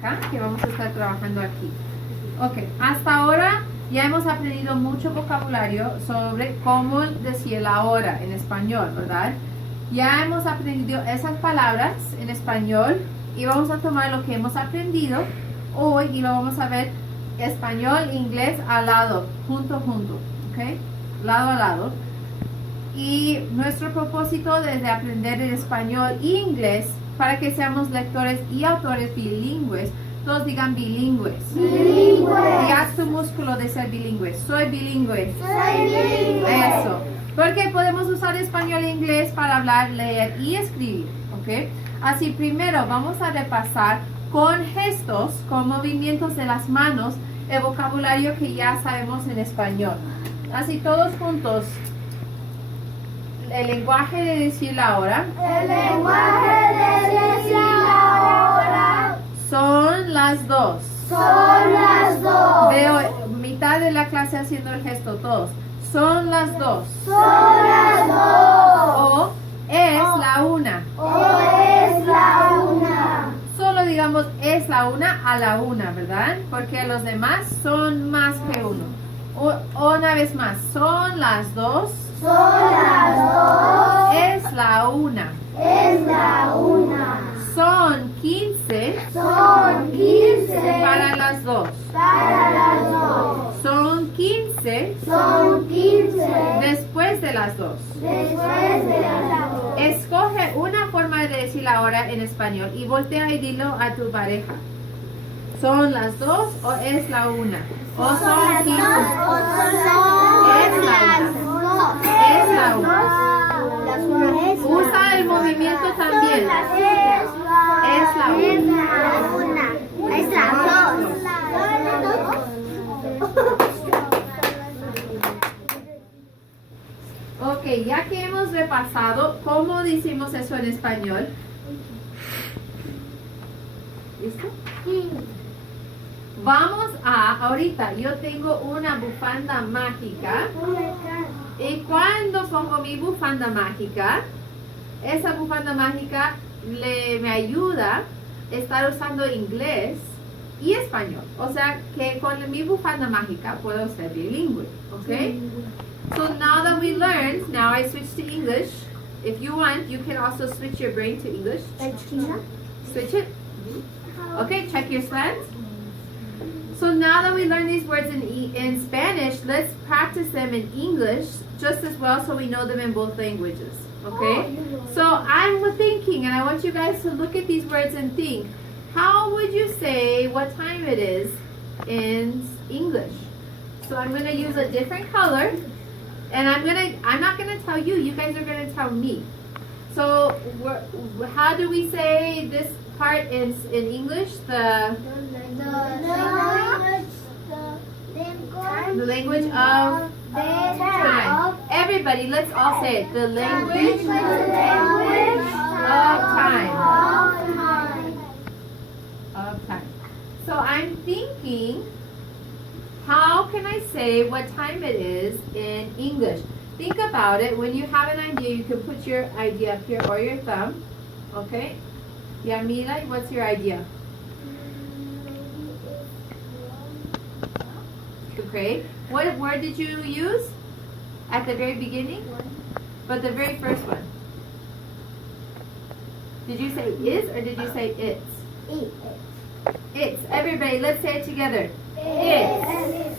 acá, que vamos a estar trabajando aquí. Ok, hasta ahora ya hemos aprendido mucho vocabulario sobre cómo decir la hora en español, ¿verdad? Ya hemos aprendido esas palabras en español y vamos a tomar lo que hemos aprendido hoy y lo vamos a ver español e inglés al lado, junto, ¿ok? Lado a lado. Y nuestro propósito es de aprender el español e inglés para que seamos lectores y autores bilingües. Todos digan bilingües. Bilingües. Y haz tu músculo de ser bilingüe. Soy bilingüe. Soy bilingüe. Eso. Porque podemos usar español e inglés para hablar, leer y escribir. ¿Ok? Así primero vamos a repasar con gestos, con movimientos de las manos, el vocabulario que ya sabemos en español. Así todos juntos. El lenguaje de decir la hora. El lenguaje de decir la hora. Son las 2. Son las 2. Veo mitad de la clase haciendo el gesto, todos. Son las 2. Son las 2. O es la 1. O es la 1. Solo digamos es la 1 a la 1, ¿verdad? Porque los demás son más que 1. Una vez más, son las 2. Son las 2. Es la 1. Es la 1. Son 15 Son 15. para las 2. Para las 2. Son 15 Son 15. después de las 2. Después de las 2. Escoge una forma de decir la hora en español y voltea y dilo a tu pareja. ¿Son las 2 o es la 1? O son 15. Es la 1. Es la 1. Usa el movimiento también. Es la 1. Es la 2. Ok, ya que hemos repasado cómo decimos eso en español. ¿Listo? Vamos a, ahorita yo tengo una bufanda mágica. Y cuando pongo mi bufanda mágica, esa bufanda mágica me ayuda a estar usando inglés y español. O sea que con mi bufanda mágica puedo ser bilingüe. ¿Ok? So now that we learned, now I switch to English. If you want, you can also switch your brain to English. Switch it. Okay, check your slants. So now that we learned these words in Spanish, let's practice them in English just as well so we know them in both languages. Okay? So I'm thinking, and I want you guys to look at these words and think, how would you say what time it is in English? So I'm going to use a different color, and I'm not going to tell you, you guys are going to tell me. So how do we say this part in English? The language of time. Everybody, let's all say it. The language of time. Of time. So I'm thinking, how can I say what time it is in English? Think about it. When you have an idea, you can put your idea up here or your thumb. Okay? Yamila, what's your idea? Okay. What word did you use at the very beginning? But the very first one. Did you say is or did you say it's? It's. Everybody, let's say it together. It's.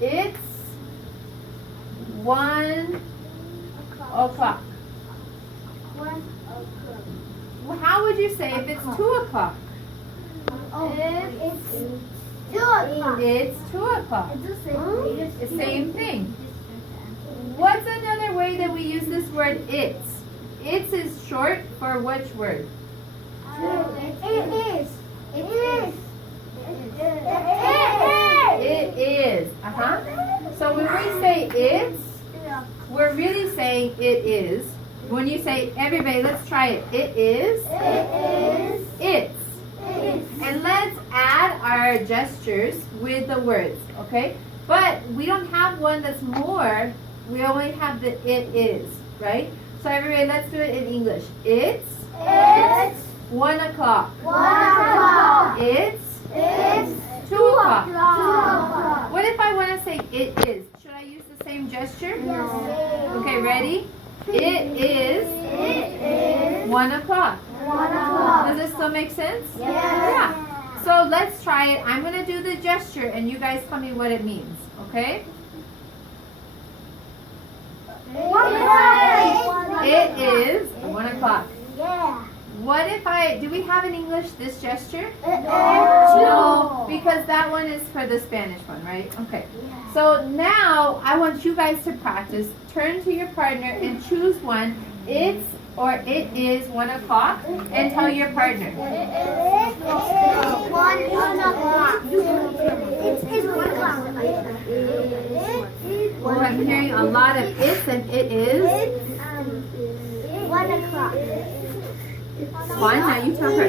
It's 1 o'clock. Well, how would you say if it's 2 o'clock? It's 2 o'clock. It's 2 o'clock. It's The same thing. What's another way that we use this word it's? It's is short for which word? It is. It is. So when we say it's, we're really saying it is. When you say, everybody, let's try it. It is. It's. And let's add our gestures with the words, okay? But we don't have one that's more. We only have the it is, right? So everybody, let's do it in English. It's 1 o'clock. 1 o'clock. o'clock. 2 o'clock. What if I want to say it is? Should I use the same gesture? Yes. Okay, ready? It is It is 1 o'clock. 1 o'clock. Does this still make sense? Yes. Yeah. So let's try it. I'm going to do the gesture and you guys tell me what it means. Okay? It is 1 o'clock. Yeah. What if do we have in English this gesture? It is No, because that one is for the Spanish one, right? Okay. So now I want you guys to practice. Turn to your partner and choose one. It's or it is 1 o'clock and tell your partner. It is 1 o'clock. It is 1 o'clock. Oh, I'm hearing a lot of it's and it is. 1 o'clock. One, now you tell her.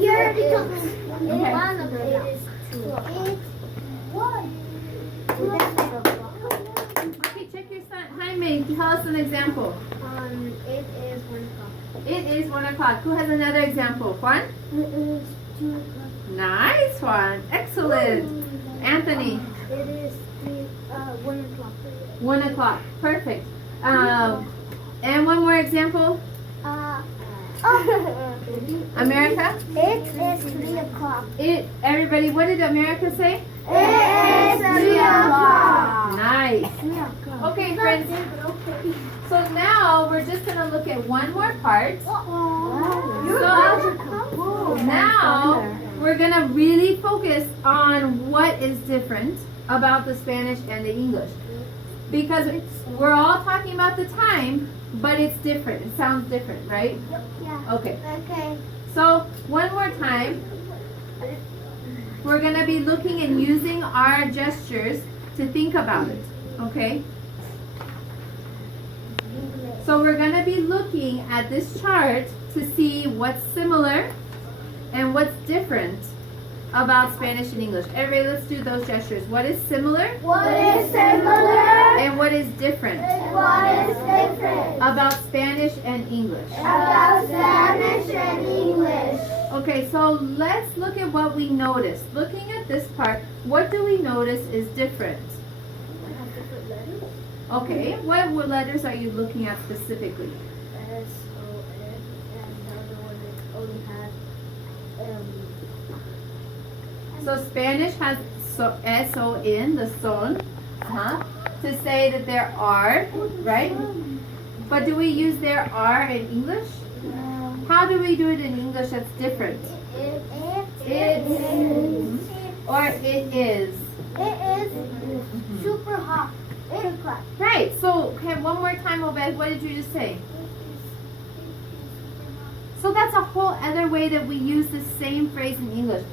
You already told me. Okay. Okay, check your son. Jaime, tell us an example. It is 1 o'clock. It is 1 o'clock. Who has another example? Juan? It is 2 o'clock. Nice one. Excellent. Anthony? It is 1 o'clock. 1 o'clock. Perfect. And one more example. America? It is 3 o'clock. Everybody, what did America say? It is 3 o'clock. Nice. 3 o'clock. Okay, friends. So now we're just going to look at one more part. So now we're going to really focus on what is different about the Spanish and the English. Because we're all talking about the time, but it's different. It sounds different, right? Yeah. Okay. Okay. So one more time, we're going to be looking and using our gestures to think about it. Okay? So we're going to be looking at this chart to see what's similar and what's different about Spanish and English. Everybody, let's do those gestures. What is similar What is similar? and what is different What is different? about Spanish and English? About Spanish and English. Okay, so let's look at what we notice. Looking at this part, what do we notice is different? Okay, what letters are you looking at specifically? S-O-N, and the other one only has So Spanish has S-O-N, the son, to say that there are, right? But do we use there are in English? How do we do it in English that's different? It is. Or it is. It is super hot. 8 o'clock. Right, so okay, one more time, Obed, what did you just say? So that's a whole other way that we use the same phrase in English.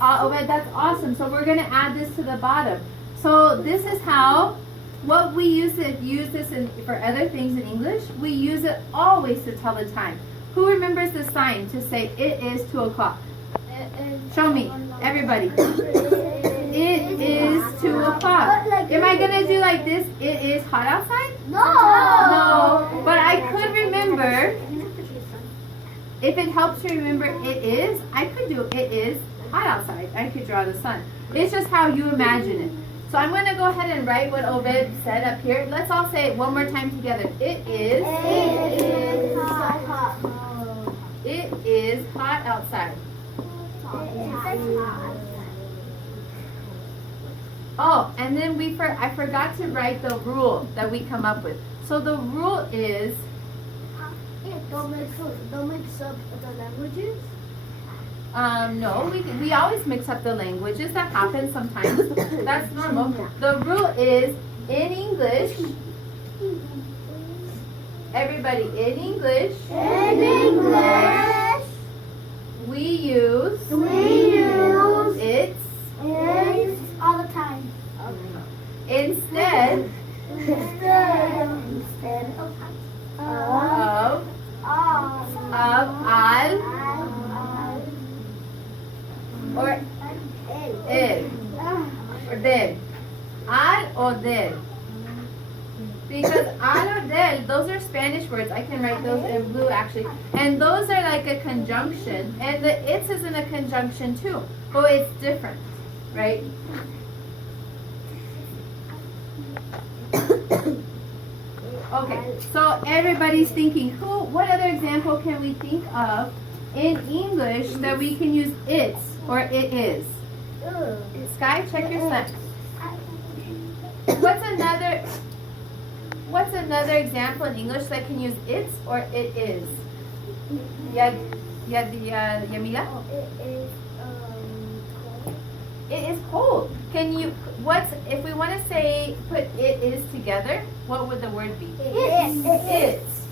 Obed, that's awesome. So we're going to add this to the bottom. So this is how, what we use this for other things in English, we use it always to tell the time. Who remembers the sign to say it is 2 o'clock? Show me, everybody. It is 2 o'clock. Am I going to do like this? It is hot outside? No. No, but I could remember, if it helps you remember it is, I could do it is hot outside. I could draw the sun. It's just how you imagine it. So I'm going to go ahead and write what Obed said up here. Let's all say it one more time together. It is hot. It is hot outside. Oh, and then I forgot to write the rule that we come up with. So the rule is, Don't mix up the languages. no, we always mix up the languages. That happens sometimes. That's normal. The rule is, in English, everybody, in English, In English, we use it's it's all the time. instead Instead of al or el or del. Al or del. Because al or del, those are Spanish words. I can write those in blue actually. And those are like a conjunction. And the it's is in a conjunction too. But it's different. right? Okay, so everybody's thinking, what other example can we think of in English that we can use it's or it is? Sky, check your sentence. What's another example in English that can use it's or it is? Yamila? It is cold. If we want to say, put it is together, what would the word be? It's.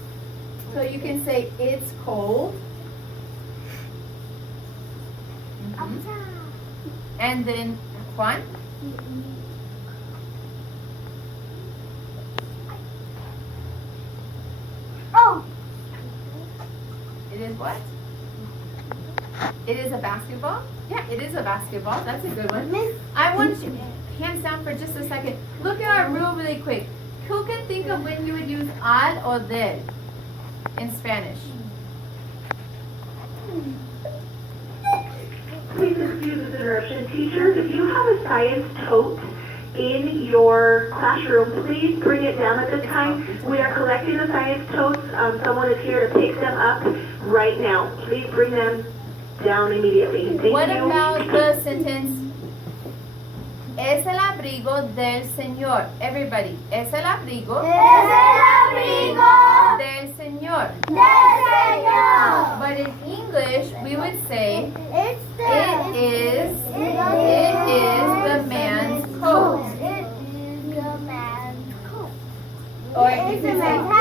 So you can say it's cold. And then, Juan? It is what? It is a basketball? Yeah, it is a basketball. That's a good one. I want you hands down for just a second. Look at our rule really quick. Who can think of when you would use al or del in Spanish? Please excuse this interruption. Teachers, if you have a science tote in your classroom, please bring it down at this time. We are collecting the science totes. Someone is here to pick them up right now. Please bring them down immediately. Thank What you. about the sentence? Es el abrigo del Señor. Everybody. Es el abrigo del Señor.